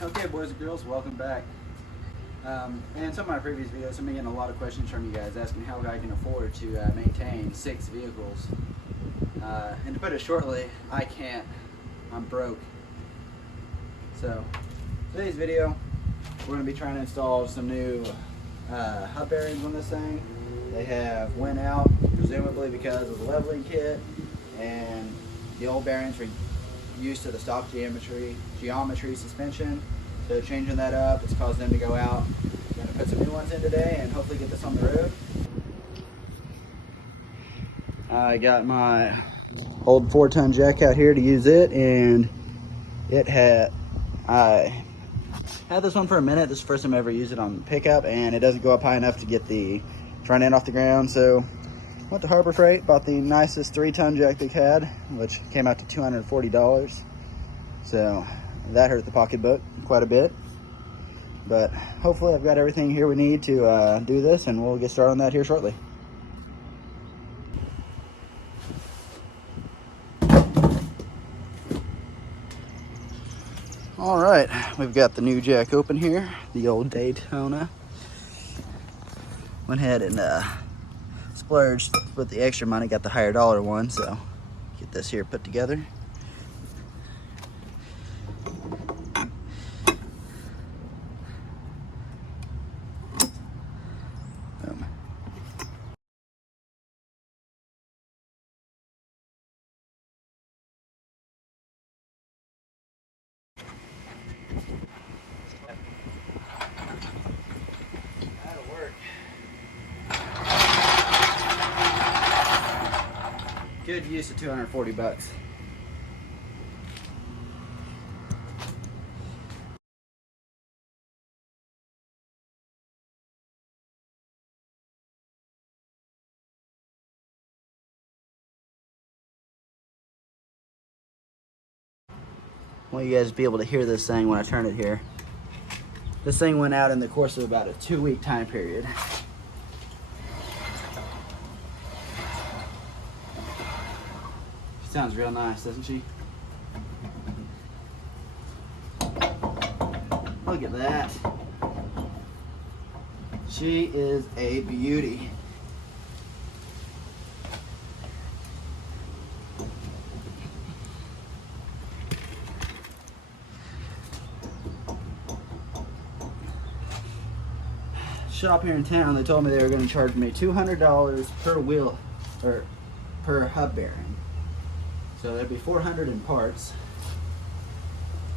Okay, boys and girls, welcome back. In some of my previous videos, I've been getting a lot of questions from you guys asking how I can afford to maintain 6 vehicles. And to put it shortly, I can't. I'm broke. So, today's video, we're going to be trying to install some new hub bearings on this thing. They have went out, presumably because of the leveling kit, and the old bearings were used to the stock geometry suspension. So changing that up, it's caused them to go out. I'm going to put some new ones in today and hopefully get this on the road. I got my old 4-ton jack out here to use it, and I had this one for a minute. This is the first time I ever used it on pickup, and it doesn't go up high enough to get the front end off the ground. So went to Harbor Freight, bought the nicest 3-ton jack they had, which came out to $240. So that hurt the pocketbook quite a bit. But hopefully I've got everything here we need to do this, and we'll get started on that here shortly. All right, we've got the new jack open here, the old Daytona. Went ahead and splurged with the extra money, got the higher dollar one, so get this here put together. Boom. That'll work. Good use of $240. I want you guys to be able to hear this thing when I turn it here. This thing went out in the course of about a 2-week time period. She sounds real nice, doesn't she? Look at that. She is a beauty. Shop here in town, they told me they were going to charge me $200 per wheel, or per hub bearing. So there'd be 400 in parts.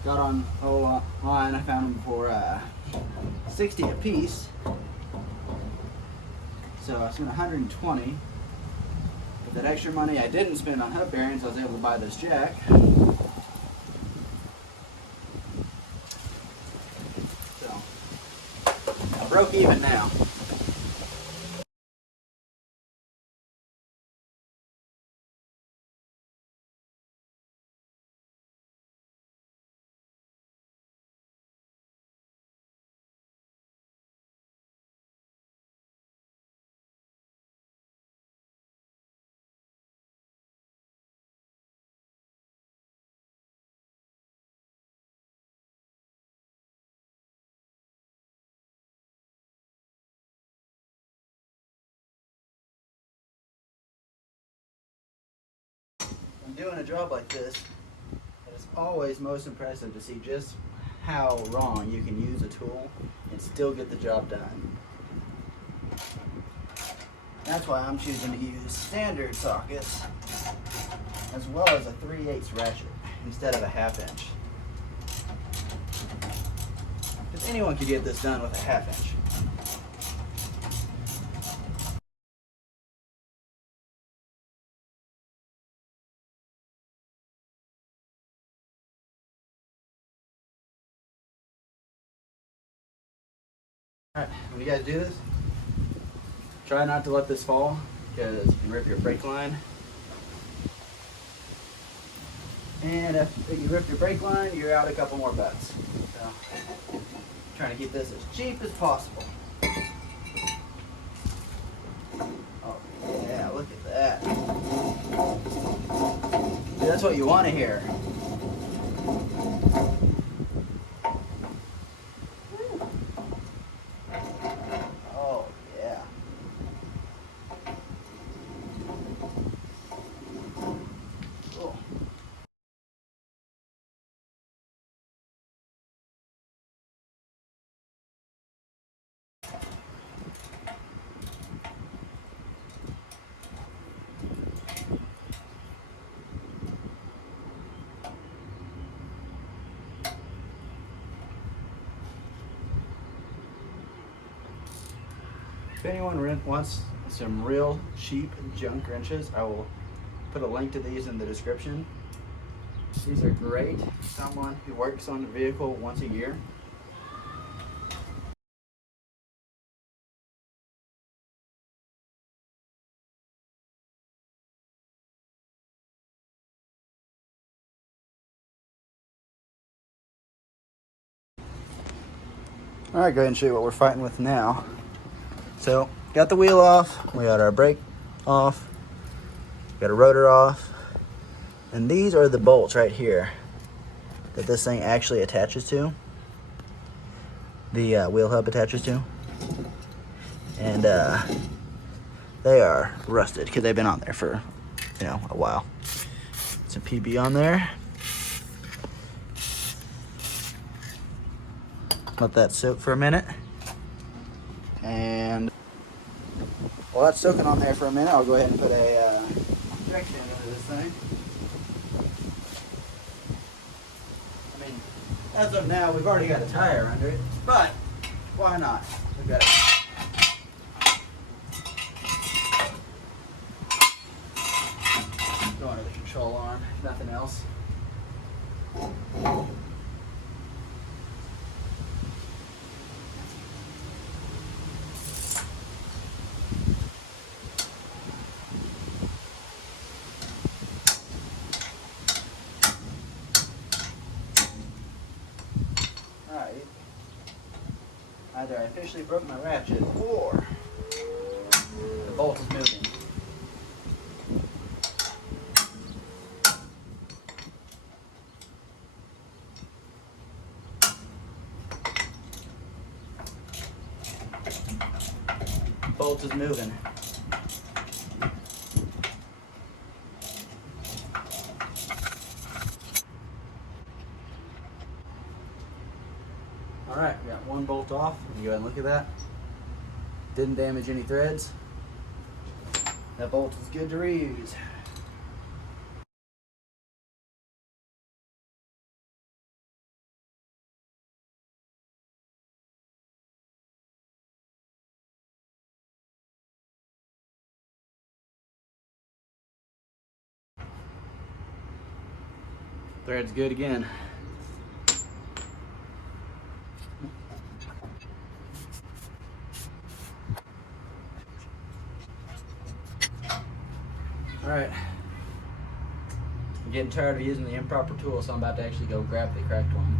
Got online, I found them for $60 a piece. So I spent $120. With that extra money I didn't spend on hub bearings, I was able to buy this jack. Broke even now. When doing a job like this, it's always most impressive to see just how wrong you can use a tool and still get the job done. That's why I'm choosing to use standard sockets as well as a 3/8 ratchet instead of a 1/2 inch. Because anyone could get this done with a 1/2 inch. Alright, when you guys do this, try not to let this fall because you can rip your brake line. And if you rip your brake line, you're out a couple more bucks. So, trying to keep this as cheap as possible. Oh yeah, look at that. Dude, that's what you want to hear. If anyone wants some real cheap junk wrenches, I will put a link to these in the description. These are great for someone who works on the vehicle once a year. All right, go ahead and show you what we're fighting with now. So, got the wheel off, we got our brake off, got a rotor off, and these are the bolts right here that this thing actually attaches to. The wheel hub attaches to. And they are rusted because they've been on there for, a while. Some PB on there. Let that soak for a minute. And while that's soaking on there for a minute, I'll go ahead and put a injection into this thing. I mean, as of now, we've already got a tire under it, but why not? We've got go under the control arm, if nothing else. Alright. Either I officially broke my ratchet or the bolt is moving. Bolt is moving. Alright, we got one bolt off. You go ahead and look at that. Didn't damage any threads. That bolt is good to reuse. Thread's good again. Alright. I'm getting tired of using the improper tool, so I'm about to actually go grab the cracked one.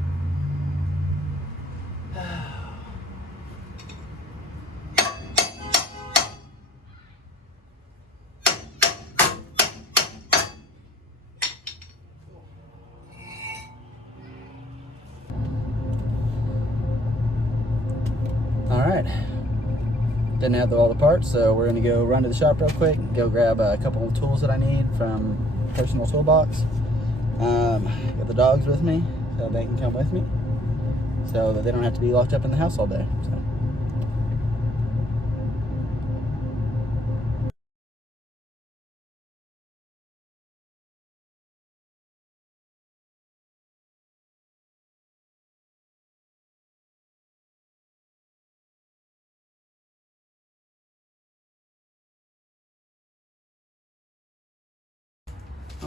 Alright. Didn't have all the parts, so we're gonna go run to the shop real quick, go grab a couple of tools that I need from personal toolbox. Got the dogs with me, so they can come with me, so that they don't have to be locked up in the house all day. So.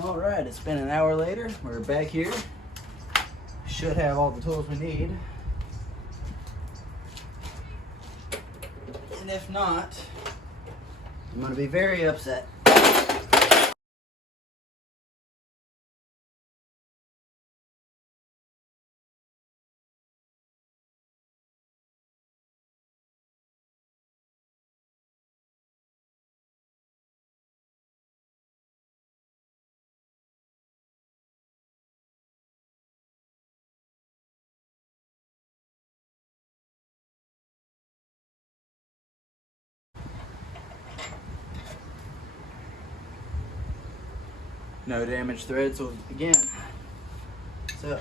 All right, it's been an hour later. We're back here. Should have all the tools we need. And if not, I'm gonna be very upset. No damaged threads again. So,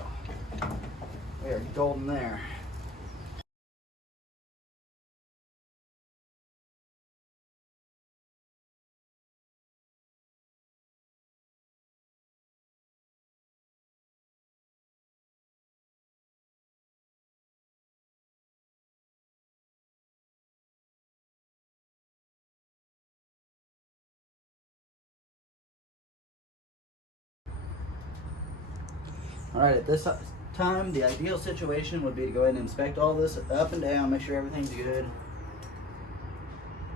we are golden there. All right, at this time, the ideal situation would be to go ahead and inspect all this up and down, make sure everything's good.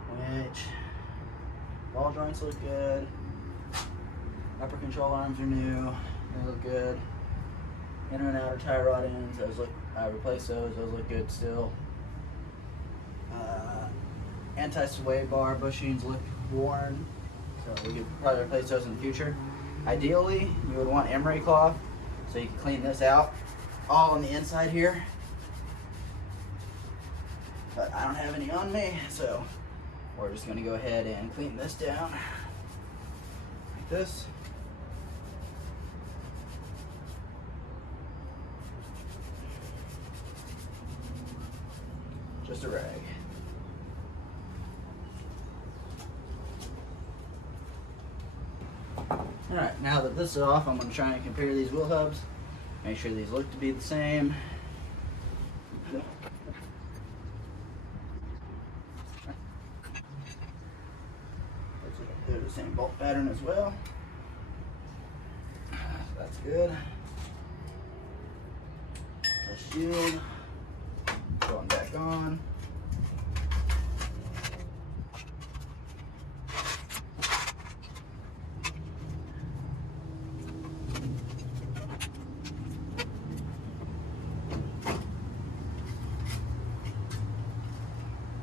Which, ball joints look good. Upper control arms are new, they look good. Inner and outer tie rod ends, I replaced those look good still. Anti-sway bar bushings look worn, so we could probably replace those in the future. Ideally, you would want emery cloth, so you can clean this out all on the inside here. But I don't have any on me, so we're just gonna go ahead and clean this down like this. Just a rag. Alright, now that this is off, I'm going to try and compare these wheel hubs. Make sure these look to be the same. They're the same bolt pattern as well. So that's good. The shield going back on.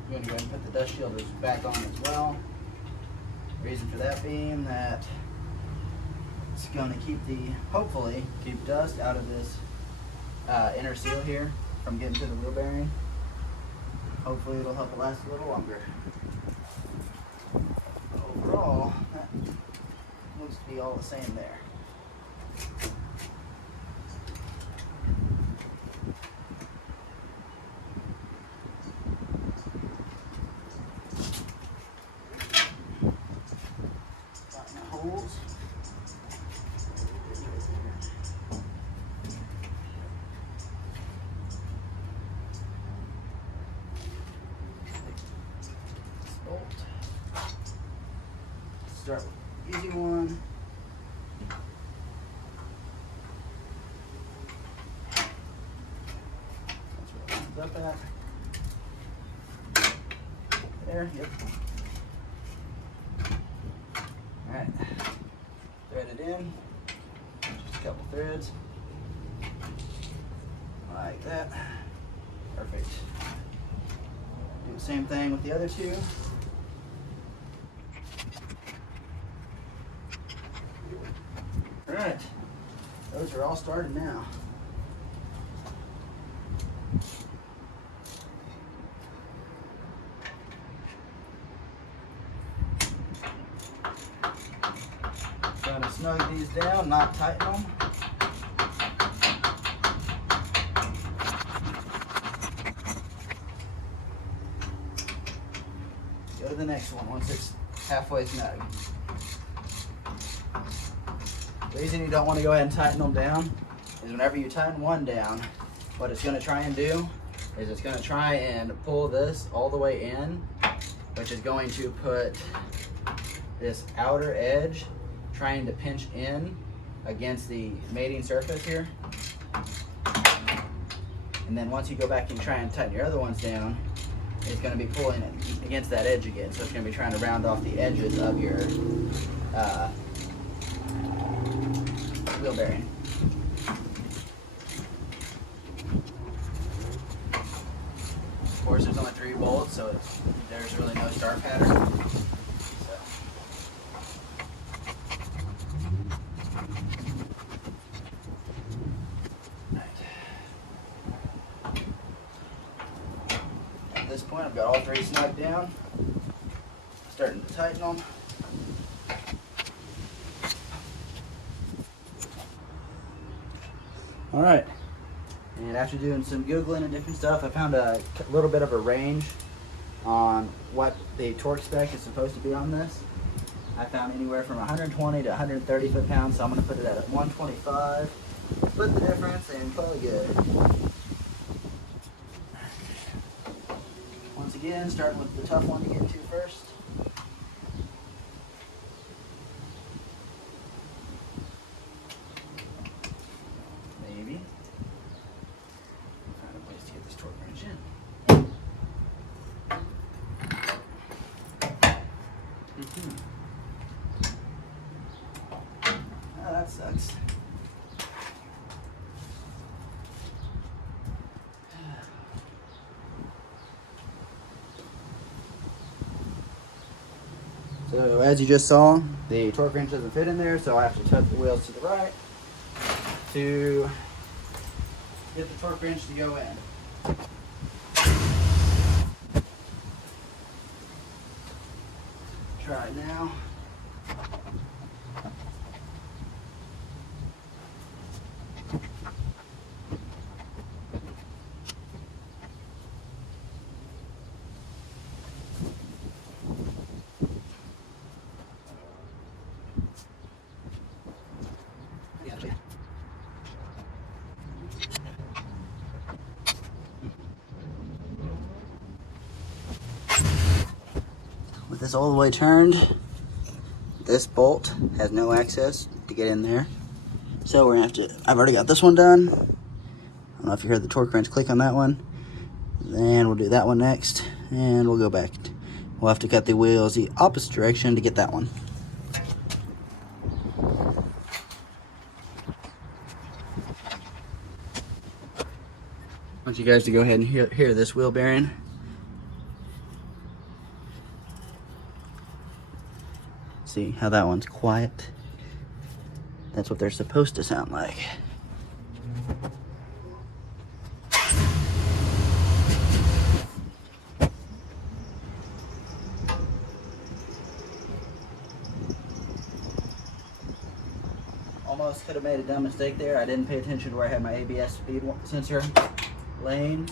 I'm going to go ahead and put the dust shielders back on as well. Reason for that being that it's going to hopefully keep dust out of this inner seal here from getting to the wheel bearing. Hopefully it'll help it last a little longer. Overall, that looks to be all the same there. Holes. Bolt. Start with the easy one. That's where it lines up at. There, yep. Alright, thread it in, just a couple threads, like that, perfect. Do the same thing with the other two. Alright, those are all started now. Trying to snug these down, not tighten them. Go to the next one once it's halfway snug. The reason you don't want to go ahead and tighten them down is whenever you tighten one down, what it's going to try and do is it's going to try and pull this all the way in, which is going to put this outer edge trying to pinch in against the mating surface here. And then once you go back and try and tighten your other ones down, it's going to be pulling it against that edge again. So it's going to be trying to round off the edges of your wheel bearing. Of course, there's only 3 bolts, so there's really no start pattern. At this point, I've got all 3 snugged down. Starting to tighten them. All right, and after doing some Googling and different stuff, I found a little bit of a range on what the torque spec is supposed to be on this. I found anywhere from 120 to 130 foot-pounds, so I'm going to put it at 125, split the difference, and call it good. Once again, starting with the tough one to get to first. sucks. So as you just saw, the torque wrench doesn't fit in there, so I have to tuck the wheels to the right to get the torque wrench to go in. Try it now. With this all the way turned, this bolt has no access to get in there. So we're gonna have to, I've already got this one done. I don't know if you heard the torque wrench click on that one. Then we'll do that one next, and we'll go back. We'll have to cut the wheels the opposite direction to get that one. I want you guys to go ahead and hear this wheel bearing. See how that one's quiet? That's what they're supposed to sound like. Almost could have made a dumb mistake there. I didn't pay attention to where I had my ABS speed sensor laying,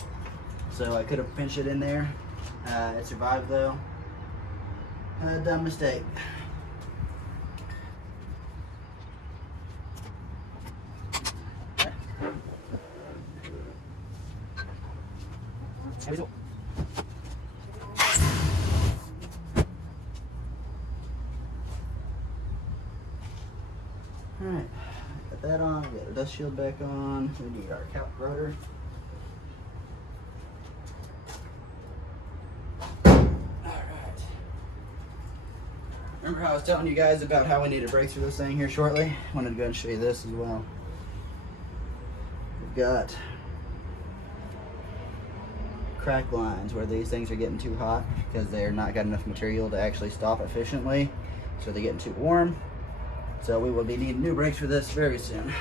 so I could have pinched it in there. It survived though. Dumb mistake. Alright, got that on, we got our dust shield back on, we need our cap rotor. Alright. Remember how I was telling you guys about how we need to brake through this thing here shortly? I wanted to go and show you this as well. We've got crack lines where these things are getting too hot because they're not got enough material to actually stop efficiently, so they're getting too warm. So we will be needing new brakes for this very soon.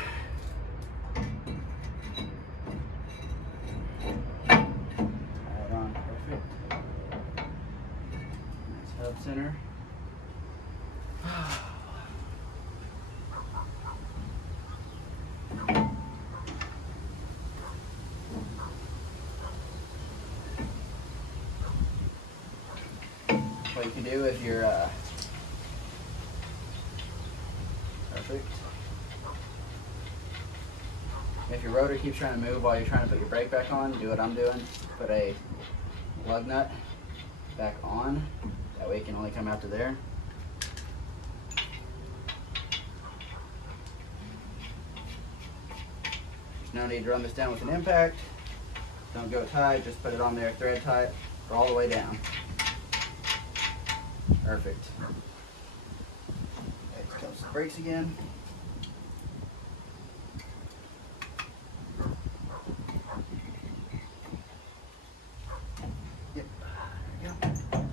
Right on, perfect. Nice hub center. What you can do if you're perfect. If your rotor keeps trying to move while you're trying to put your brake back on, do what I'm doing. Put a lug nut back on. That way it can only come out to there. There's no need to run this down with an impact. Don't go tight, just put it on there thread tight or all the way down. Perfect. Next comes the brakes again. Yep, there we go.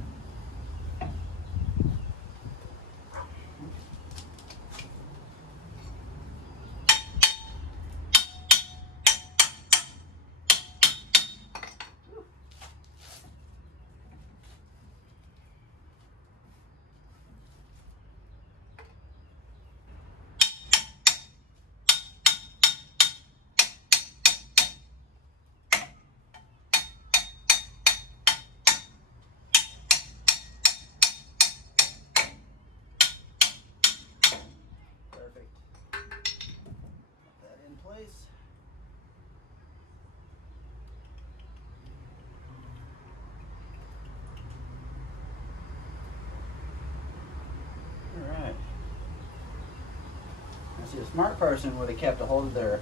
Alright. Now see, a smart person would have kept a hold of their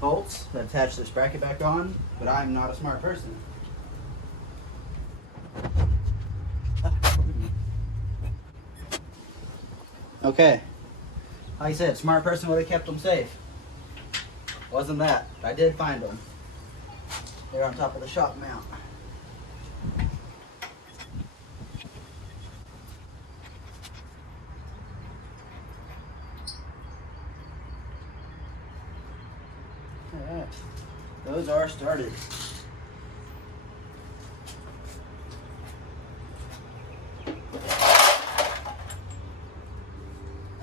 bolts that attach this bracket back on, but I'm not a smart person. Okay, Like I said, smart person would have kept them safe. Wasn't that? I did find them. They're on top of the shock mount. Alright, those are started.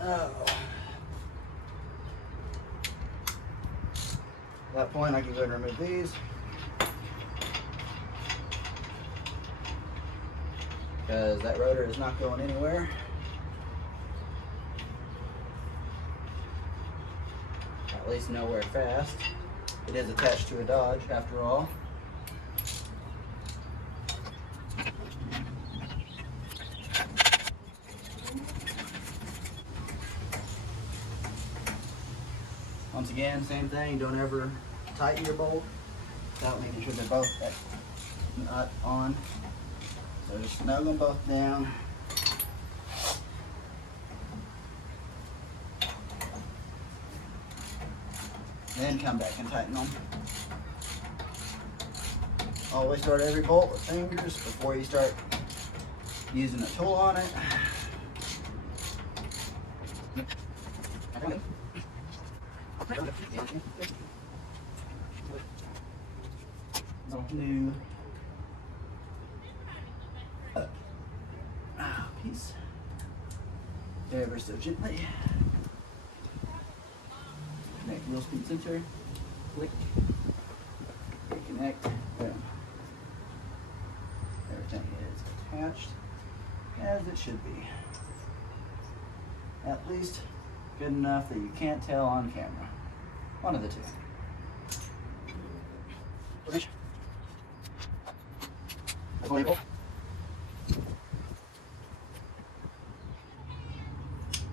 Oh. At that point, I can go ahead and remove these. Because that rotor is not going anywhere. At least nowhere fast. It is attached to a Dodge after all. Once again, same thing, don't ever tighten your bolt without making sure they're both nut on. So just snug them both down. Then come back and tighten them. Always start every bolt with fingers before you start using a tool on it. New piece. Ever so gently. Connect wheel speed sensor. Click. Reconnect. Boom. Everything is attached as it should be. At least good enough that you can't tell on camera. One of the two. Let's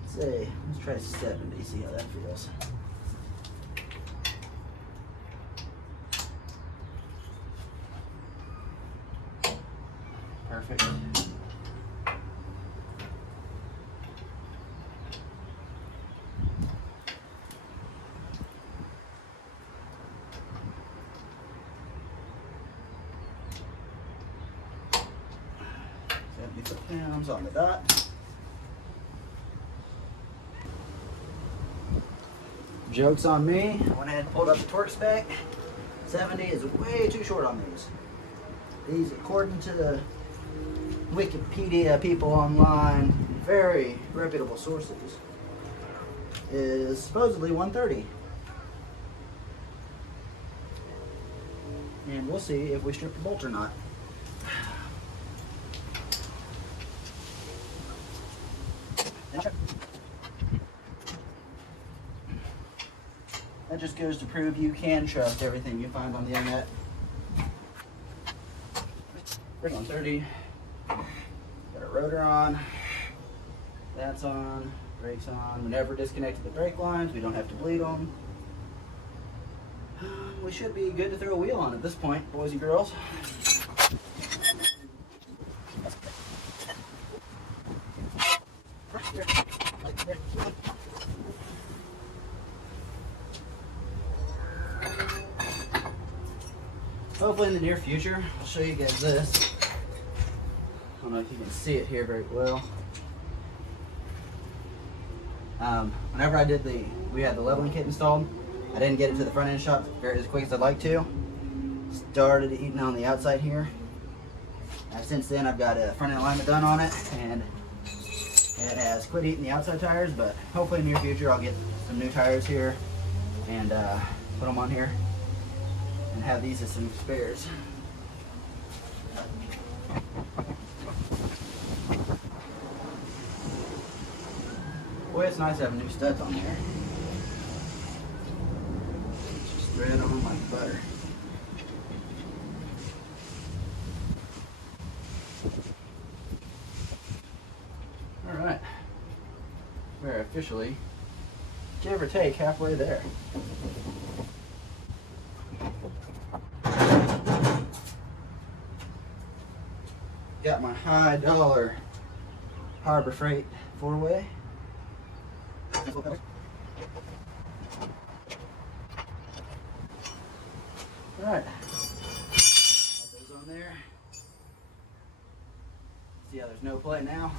see, let's try 70, see how that feels. Perfect. Pounds on the dot. Joke's on me. I went ahead and pulled up the torque spec. 70 is way too short on these. These, according to the Wikipedia people online, very reputable sources, is supposedly 130. And we'll see if we strip the bolt or not. That just goes to prove you can trust everything you find on the internet. Brake on 30. Got a rotor on. That's on. Brakes on. We never disconnected the brake lines. We don't have to bleed them. We should be good to throw a wheel on at this point, boys and girls. Hopefully in the near future, I'll show you guys this. I don't know if you can see it here very well. Whenever we had the leveling kit installed, I didn't get it to the front end shop very as quick as I'd like to. Started eating on the outside here. Since then I've got a front end alignment done on it, and it has quit eating the outside tires, but hopefully in the near future I'll get some new tires here and put them on here and have these as some spares. Boy, it's nice having new studs on there. Just thread on like butter. Alright. We're officially, give or take, halfway there. Got my high dollar Harbor Freight 4-way. Alright. Put those on there. See how there's no play now?